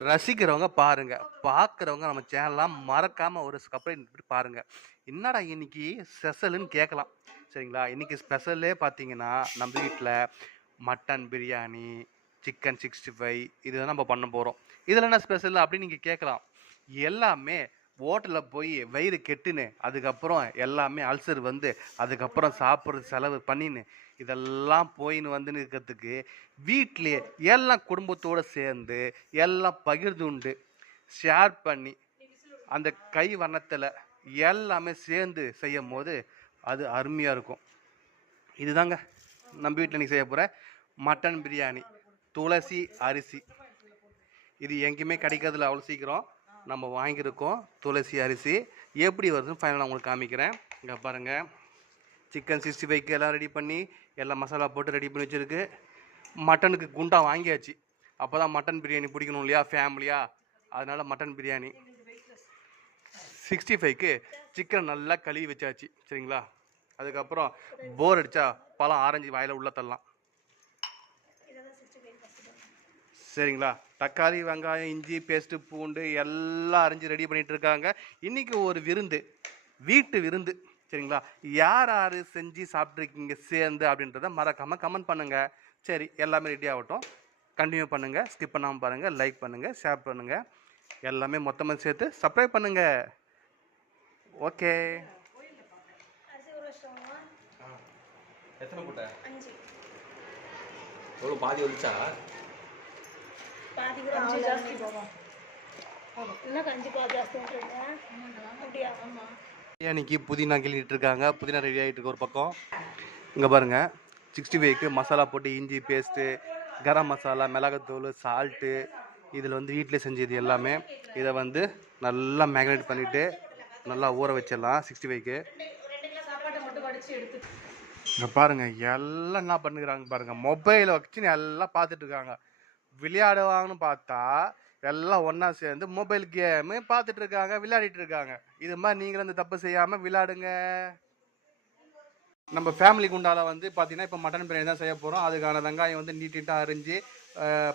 ரசிக்கிறவங்க பாருங்க. பார்க்குறவங்க நம்ம சேனல்லாம் மறக்காம ஒரு சப்ஸ்கிரைப் பாருங்க. என்னடா இன்னைக்கு ஸ்பெஷலுன்னு கேட்கலாம் சரிங்களா? இன்னைக்கு ஸ்பெஷல்லே பார்த்தீங்கன்னா நம்ம வீட்டில் mutton biryani chicken sixty five இதுதான் நம்ம பண்ண போகிறோம் இதில் என்ன ஸ்பெஷல் அப்படின்னு நீங்கள் கேட்கலாம் எல்லாமே ஹோட்டலில் போய் வயிறு கெட்டுன்னு அதுக்கப்புறம் எல்லாமே அல்சர் வந்து அதுக்கப்புறம் சாப்பிட்றது செலவு பண்ணின்னு இதெல்லாம் போயின்னு வந்துன்னு இருக்கிறதுக்கு வீட்லேயே எல்லாம் குடும்பத்தோடு சேர்ந்து எல்லாம் பகிர்ந்து உண்டு ஷேர் பண்ணி அந்த கை வண்ணத்தில் எல்லாமே சேர்ந்து செய்யும் போது அது அருமையாக இருக்கும். இதுதாங்க நம்ம வீட்டில் நீ செய்ய போகிற மட்டன் பிரியாணி துளசி அரிசி. இது எங்கேயுமே கிடைக்கிறதுல அவ்வளோ சீக்கிரம். நம்ம வாங்கியிருக்கோம் துளசி அரிசி. எப்படி வருதுன்னு ஃபைனலாக உங்களுக்கு காமிக்கிறேன். இங்கே பாருங்கள் சிக்கன் சிக்ஸ்டி ஃபைவ்க்கு எல்லாம் ரெடி பண்ணி எல்லாம் மசாலா போட்டு ரெடி பண்ணி வச்சுருக்கு. மட்டனுக்கு குண்டா வாங்கியாச்சு. அப்போ தான் மட்டன் பிரியாணி பிடிக்கணும் இல்லையா ஃபேமிலியா அதனால் மட்டன் பிரியாணி. சிக்ஸ்டி ஃபைவ்க்கு சிக்கன் நல்லா கழுவி வச்சாச்சு. சரிங்களா? அதுக்கப்புறம் போர் அடித்தா பழம் ஆரஞ்சு வாயில் உள்ள தள்ளலாம். சரிங்களா? தக்காளி வெங்காயம் இஞ்சி பேஸ்ட்டு பூண்டு எல்லாம் அரைஞ்சு ரெடி பண்ணிட்டு இருக்காங்க இன்னைக்கு ஒரு விருந்து வீட்டு விருந்து சரிங்களா? யார் யார் செஞ்சு சாப்பிட்ருக்கீங்க சேர்ந்து அப்படின்றத மறக்காமல் கமெண்ட் பண்ணுங்க. சரி எல்லாமே ரெடி ஆகட்டும். கண்டினியூ பண்ணுங்க. ஸ்கிப் பண்ணாமல் பாருங்க. லைக் பண்ணுங்க. ஷேர் பண்ணுங்க. எல்லாமே மொத்தமாக சேர்த்து சப்ஸ்கிரைப் பண்ணுங்க. ஓகே எத்தனை போட்ட? அஞ்சு. எவ்வளோ பாதி வந்துச்சா? பாதி கூட அஞ்சு ஜாஸ்தி போகும் என்ன கஞ்சி பாதி ஜாஸ்தி வந்துருங்க. அப்படியா? ஆமாம் பிரியாணிக்கு புதினா கிள்ளிட்டு இருக்காங்க. புதினா ரெடி ஆகிட்டு இருக்கு ஒரு பக்கம். இங்கே பாருங்க. சிக்ஸ்டி ஃபைவ்க்கு மசாலா போட்டு இஞ்சி பேஸ்ட்டு கரம் மசாலா மிளகாத்தூள் சால்ட்டு இதில் வந்து வீட்டிலே செஞ்சது எல்லாமே. இதை வந்து நல்லா மேக்னேட் பண்ணிவிட்டு நல்லா ஊற வச்சிடலாம் சிக்ஸ்டி ஃபைவ்க்கு இங்கே பாருங்க. எல்லாம் என்ன பண்ணுறாங்க பாருங்க. மொபைலை வச்சு எல்லாம் பார்த்துட்டு இருக்காங்க. விளையாடுவாங்கன்னு பார்த்தா எல்லாம் ஒன்றா சேர்ந்து மொபைல் கேமு பார்த்துட்டு இருக்காங்க விளையாடிட்டு இருக்காங்க இது மாதிரி நீங்களும் இந்த தப்பு செய்யாமல் விளையாடுங்க. நம்ம ஃபேமிலி குண்டால வந்து பார்த்தீங்கன்னா இப்போ மட்டன் பிரியாணி தான் செய்ய போகிறோம் அதுக்கான வெங்காயம் வந்து நீட்டிட்டாக அரிஞ்சு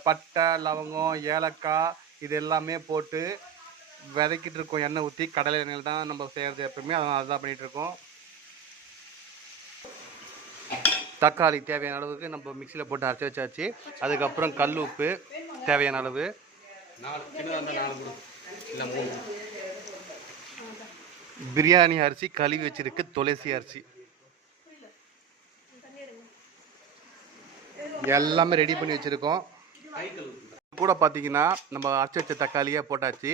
பட்டை லவங்கம் ஏலக்காய் இது எல்லாமே போட்டு விதைக்கிட்டு இருக்கோம் எண்ணெய் ஊற்றி கடலை எண்ணெயில் தான் நம்ம செய்கிறது எப்பவுமே. அதனால் அதுதான் பண்ணிகிட்டு இருக்கோம் தக்காளி தேவையான அளவுக்கு நம்ம மிக்சியில் போட்டு அரைச்சி வச்சாச்சு. அதுக்கப்புறம் கல் உப்பு தேவையான அளவு. பிரியாணி அரிசி கழுவி வச்சிருக்கு துளசி அரிசி. எல்லாமே ரெடி பண்ணி வச்சுருக்கோம். கூட பார்த்தீங்கன்னா நம்ம அரைச்சி வச்ச தக்காளியை போட்டாச்சு.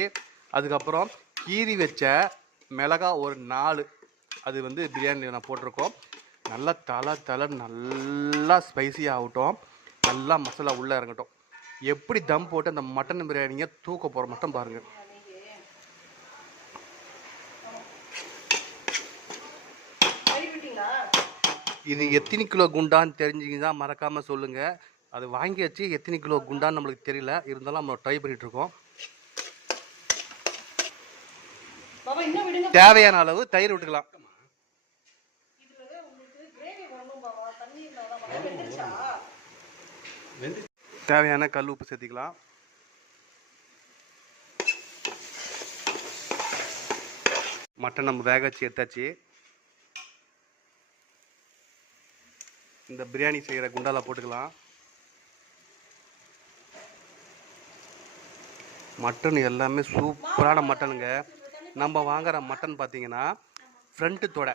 அதுக்கப்புறம் கீறி வச்ச மிளகா ஒரு நாலு. அது வந்து பிரியாணி நான் போட்டிருக்கோம். நல்லா தலை தலை நல்லா ஸ்பைசி ஆகட்டும். நல்லா மசாலா உள்ளே இறங்கட்டும். எப்படி தம் போட்டு அந்த மட்டன் பிரியாணியை தூக்க போகிற மட்டும் பாருங்கள் இது எத்தனை கிலோ குண்டான்னு தெரிஞ்சிங்கன்னா மறக்காமல் சொல்லுங்கள் அது வாங்கி வச்சு எத்தனை கிலோ குண்டான்னு நம்மளுக்கு தெரியல. இருந்தாலும் நம்ம ட்ரை விடுங்க. தேவையான அளவு தயிர் விட்டுக்கலாம். வெந்து தேவையான கல் உப்பு சேர்த்திக்கலாம். மட்டன் நம்ம வேக வச்சு எடுத்தாச்சு. இந்த பிரியாணி செய்கிற குண்டால போட்டுக்கலாம். மட்டன் எல்லாமே சூப்பரான மட்டனுங்க. நம்ம வாங்குகிற மட்டன் பார்த்தீங்கன்னா ஃப்ரண்ட்டு தொடை.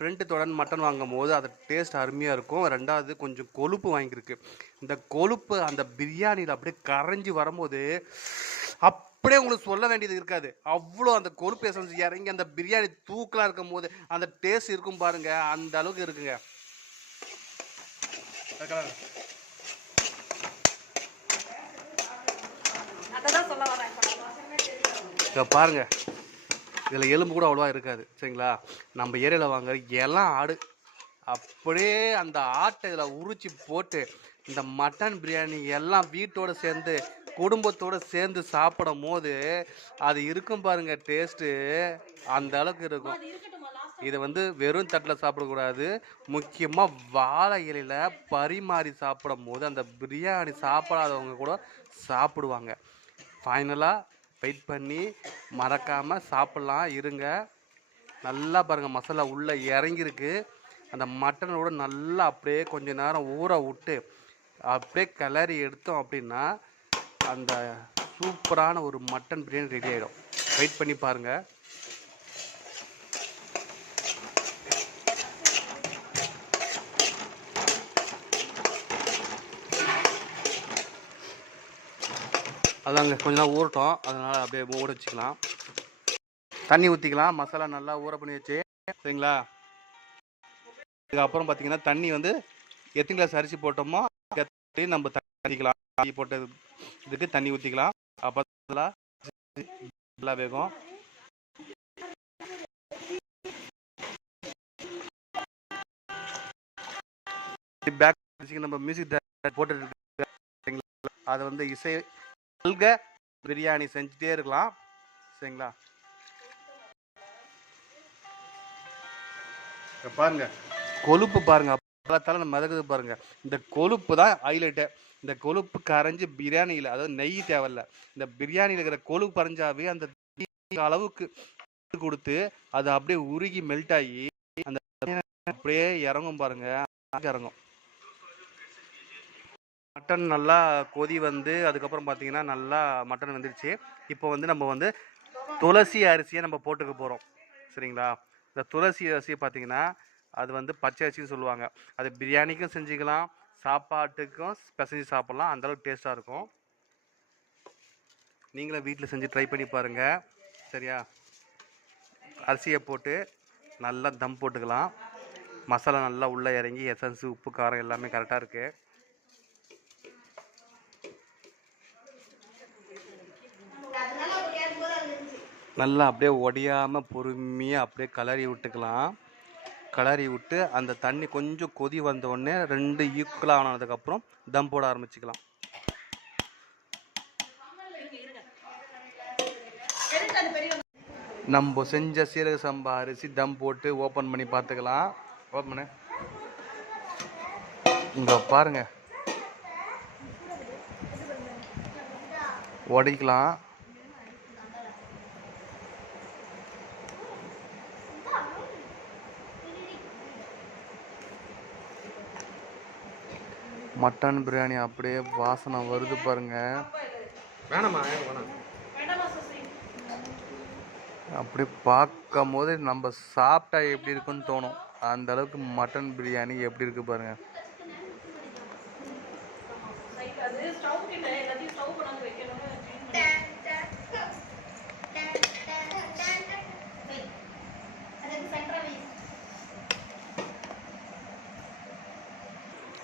ஃப்ரண்ட்டு தொடன் மட்டன் வாங்கும் போது அது டேஸ்ட் அருமையாக இருக்கும். ரெண்டாவது கொஞ்சம் கொழுப்பு வாங்கியிருக்கு. இந்த கொழுப்பு அந்த பிரியாணியில் அப்படியே கரைஞ்சி வரும்போது அப்படியே உங்களுக்கு சொல்ல வேண்டியது இருக்காது. அவ்வளோ அந்த கொழுப்பு எசன்ஸ் இறங்கி அந்த பிரியாணி தூக்கலாக இருக்கும் போது அந்த டேஸ்ட் இருக்கும் பாருங்க. அந்த அளவுக்கு இருக்குங்க. பாருங்க. இதில் எலும்பு கூட அவ்வளோவா இருக்காது. சரிங்களா? நம்ம ஏரியாவில் வாங்குற எல்லாம் ஆடு அப்படியே அந்த ஆட்டை இதில் உரிச்சு போட்டு இந்த மட்டன் பிரியாணி எல்லாம் வீட்டோட சேர்ந்து குடும்பத்தோட சேர்ந்து சாப்பிடும் போது அது இருக்கும் பாருங்க டேஸ்ட்டு அந்த அளவுக்கு இருக்கும். இதை வந்து வெறும் தட்டில் சாப்பிடக்கூடாது. முக்கியமாக வாழை இலையில பரிமாறி சாப்பிடும் போது அந்த பிரியாணி சாப்பிடாதவங்க கூட சாப்பிடுவாங்க. ஃபைனலாக வெயிட் பண்ணி மறக்காமல் சாப்பிட்லாம் இருங்க. நல்லா பாருங்கள் மசாலா உள்ளே இறங்கியிருக்கு. அந்த மட்டனோட நல்லா அப்படியே கொஞ்ச நேரம் ஊற விட்டு அப்படியே கிளறி எடுத்தோம் அப்படின்னா அந்த சூப்பரான ஒரு மட்டன் பிரியாணி ரெடி ஆகிடும் வெயிட் பண்ணி பாருங்கள் அதாங்க கொஞ்ச நேரம் ஊறட்டும். அதனால் அப்படியே ஊற வச்சுக்கலாம். தண்ணி ஊற்றிக்கலாம் மசாலா நல்லா ஊற பண்ணி வச்சு சரிங்களா? இதுக்கப்புறம் பார்த்தீங்கன்னா தண்ணி வந்து எத்தனை கிளாஸ் அரிசி போட்டோமோ அதுக்கு நம்ம தண்ணி அரிசி போட்டது இதுக்கு தண்ணி ஊற்றிக்கலாம் அப்போ நல்லா வேகும். பேக் நம்ம மியூசிக் போட்டு அதை வந்து இசை நல்க பிரியாணி செஞ்சுட்டே இருக்கலாம். சரிங்களா? பாருங்க. கொழுப்பு பாருங்க. அப்பத்தால மிதக்குது பாருங்க. இந்த கொழுப்பு தான் ஹைலைட்டு இந்த கொழுப்பு கரைஞ்சு பிரியாணியில் அதாவது நெய் தேவையில்ல. இந்த பிரியாணியில் இருக்கிற கொழுப்பு கரைஞ்சாவே அந்த அளவுக்கு கொடுத்து அது அப்படியே உருகி மெல்ட் ஆகி அந்த அப்படியே இறங்கும் பாருங்க. இறங்கும். மட்டன் நல்லா கொதி வந்து அதுக்கப்புறம் பார்த்தீங்கன்னா நல்லா மட்டன் வந்துடுச்சு இப்போ வந்து நம்ம வந்து துளசி அரிசியை நம்ம போட்டுக்க போகிறோம் சரிங்களா? இந்த துளசி அரிசியை பார்த்தீங்கன்னா அது வந்து பச்சை அரிசின்னு சொல்லுவாங்க. அது பிரியாணிக்கும் செஞ்சுக்கலாம் சாப்பாட்டுக்கும் பிசைஞ்சு சாப்பிட்லாம். அந்தளவுக்கு டேஸ்ட்டாக இருக்கும். நீங்களும் வீட்டில் செஞ்சு ட்ரை பண்ணி பாருங்கள் சரியா? அரிசியை போட்டு நல்லா தம் போட்டுக்கலாம். மசாலா நல்லா உள்ளே இறங்கி எசன்ஸு உப்பு காரம் எல்லாமே கரெக்டாக இருக்குது நல்லா அப்படியே ஒடியாமல் பொறுமையாக அப்படியே கிளறி விட்டுக்கலாம். கிளறி விட்டு அந்த தண்ணி கொஞ்சம் கொதி வந்தோடனே ரெண்டு ஈக்குவலாக ஆனதுக்கப்புறம் தம் போட ஆரம்பிச்சுக்கலாம். நம்ம செஞ்ச சீரக சம்பா அரிசி தம் போட்டு ஓப்பன் பண்ணி பார்த்துக்கலாம். ஓப்பன் பண்ணு. இங்கே பாருங்கள் உடைக்கலாம் மட்டன் பிரியாணி அப்படியே வாசனை வருது பாருங்க. வேணாம் அப்படி பார்க்கும் போது நம்ம சாப்பிட்டா எப்படி இருக்குன்னு தோணும். அந்த அளவுக்கு மட்டன் பிரியாணி எப்படி இருக்கு பாருங்க. அது ஸ்டவ் கிட்ட எல்லாத்தையும் ஸ்டவ் கொண்டாந்து வைக்கணும்.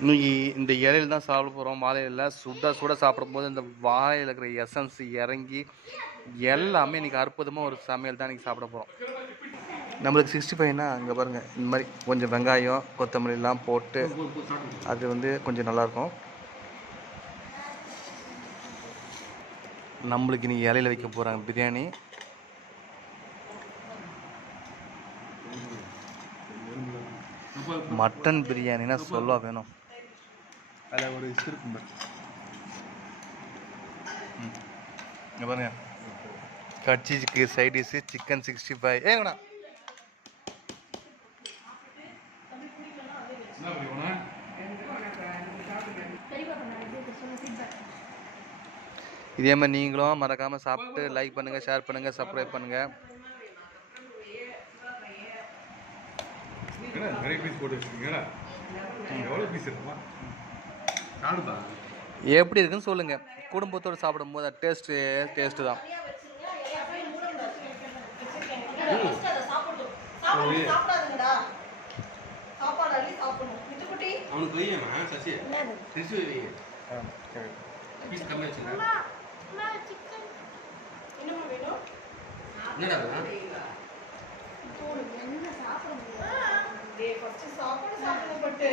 இன்னைக்கு இந்த இலையில் தான் சாப்பிட போகிறோம் வாழை இலையில சுட சுட சாப்பிடும்போது இந்த வாழையில் இருக்கிற எசன்ஸ் இறங்கி எல்லாமே இன்றைக்கி அற்புதமாக ஒரு சமையல் தான் இன்றைக்கி சாப்பிட போகிறோம் நம்மளுக்கு சிக்ஸ்டி ஃபைவ்னா அங்கே பாருங்கள் இந்த மாதிரி கொஞ்சம் வெங்காயம் கொத்தமல்லிலாம் போட்டு அது வந்து கொஞ்சம் நல்லாயிருக்கும் நம்மளுக்கு இன்றைக்கி இலையில வைக்க போகிறாங்க பிரியாணி. மட்டன் பிரியாணினா சொல்ல வேணும். அதில் ஒரு இது இருக்கும் இங்கே பாருங்க கட்சிக்கு side dish chicken sixty five ஏங்கண்ணா இதே மாதிரி நீங்களும் மறக்காமல் சாப்பிட்டு லைக் பண்ணுங்கள் ஷேர் பண்ணுங்கள் சப்ஸ்கிரைப் பண்ணுங்கள் என்ன நிறைய பீஸ் போட்டு வச்சிருக்கீங்களா எவ்வளோ பீஸ் இருக்குமா எப்படி இருக்குன்னு சொல்லுங்கள் குடும்பத்தோடு சாப்பிடும்போது டேஸ்ட்டு டேஸ்ட்டு தான். சாப்பாடு சாப்பாடு பட்டு.